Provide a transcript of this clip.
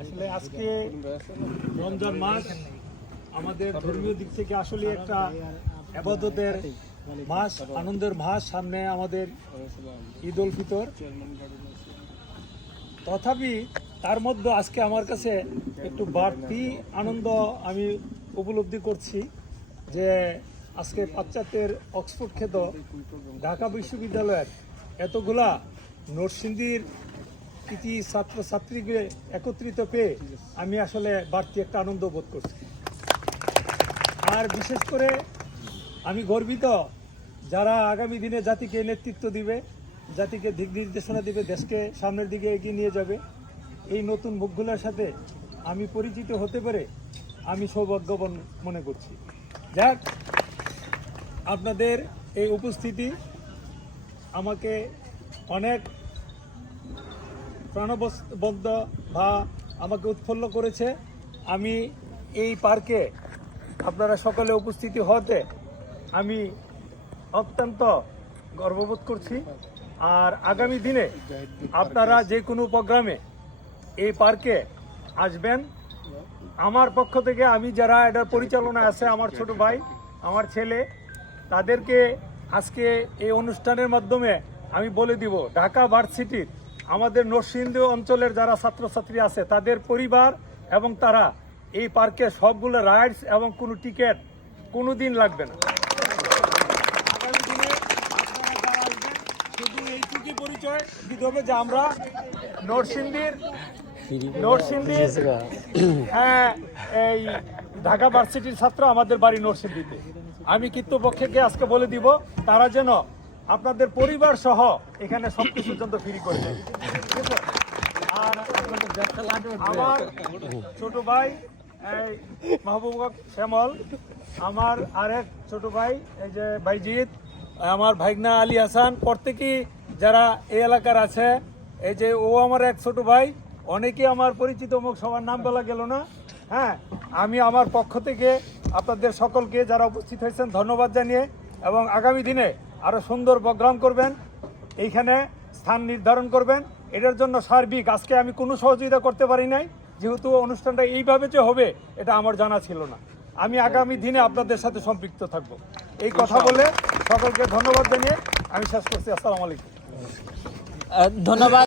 আসলে আজকে রমজান মাস, আমাদের ধর্মীয় দিক থেকে আসলে একটা আবাদতের মাস, আনন্দের মাস সামনে আমাদের ঈদ উল ফিতর। তথাপি তার মধ্যে আজকে আমার কাছে একটু বাড়তি আনন্দ আমি উপলব্ধি করছি যে আজকে পাশ্চাত্যের অক্সফোর্ড খ্যাত ঢাকা বিশ্ববিদ্যালয়ের এতগুলা নরসিংদীর কৃতি ছাত্রছাত্রীকে একত্রিত পেয়ে আমি আসলে বাড়তি একটা আনন্দ বোধ করছি। আর বিশেষ করে আমি গর্বিত যারা আগামী দিনে জাতিকে নেতৃত্ব দিবে, জাতিকে দিক নির্দেশনা দিবে, দেশকে সামনের দিকে এগিয়ে নিয়ে যাবে, এই নতুন মুখগুলোর সাথে আমি পরিচিত হতে পেরে আমি সৌভাগ্যবান মনে করছি। যাক, আপনাদের এই উপস্থিতি আমাকে অনেক প্রাণবদ্ধ বা আমাকে উৎফুল্ল করেছে। আমি এই পার্কে আপনারা সকলে উপস্থিতি হতে আমি অত্যন্ত গর্ববোধ করছি। আর আগামী দিনে আপনারা যে কোনো প্রোগ্রামে এই পার্কে আসবেন। আমার পক্ষ থেকে আমি যারা এটার পরিচালনা আছে, আমার ছোট ভাই, আমার ছেলে, তাদেরকে আজকে এই অনুষ্ঠানের মাধ্যমে আমি বলে দিব ঢাকা ভার্সিটির আমাদের নরসিংদী অঞ্চলের যারা ছাত্রছাত্রী আছে তাদের পরিবার এবং তারা এই পার্কে সবগুলো রাইডস এবং কোনো টিকিট কোনো দিন লাগবে না পরিচয় দিতে হবে যে আমরা নরসিংদীর নরসিংদীর হ্যাঁ এই ঢাকা ভার্সিটির ছাত্র আমাদের বাড়ি নরসিংদীতে। আমি কৃত্যপক্ষকে আজকে বলে দিব, তারা যেন আপনাদের পরিবার সহ এখানে সব কিছুর জন্য ফ্রি করে দেয়। আমার ছোট ভাই মাহবুব শ্যামল, আমার আরেক ছোট ভাই, এই যে ভাইজিৎ আমার ভাইগনা আলী হাসান, প্রত্যেকেই যারা এই এলাকার আছে, এই যে ও আমার এক ছোট ভাই অনেকে আমার পরিচিত মুখ সবার নাম বলা গেল না। হ্যাঁ আমি আমার পক্ষ থেকে আপনাদের সকলকে যারা উপস্থিত হয়েছেন ধন্যবাদ জানিয়ে এবং আগামী দিনে আরও সুন্দর প্রোগ্রাম করবেন এইখানে স্থান নির্ধারণ করবেন। এটার জন্য সার্বিক আজকে আমি কোনো সহযোগিতা করতে পারি নাই যেহেতু অনুষ্ঠানটা এইভাবে যে হবে এটা আমার জানা ছিল না। আমি আগামী দিনে আপনাদের সাথে সম্পৃক্ত থাকব। এই কথা বলে সকলকে ধন্যবাদ জানিয়ে আমি শেষ করছি। আসসালামু আলাইকুম। ধন্যবাদ।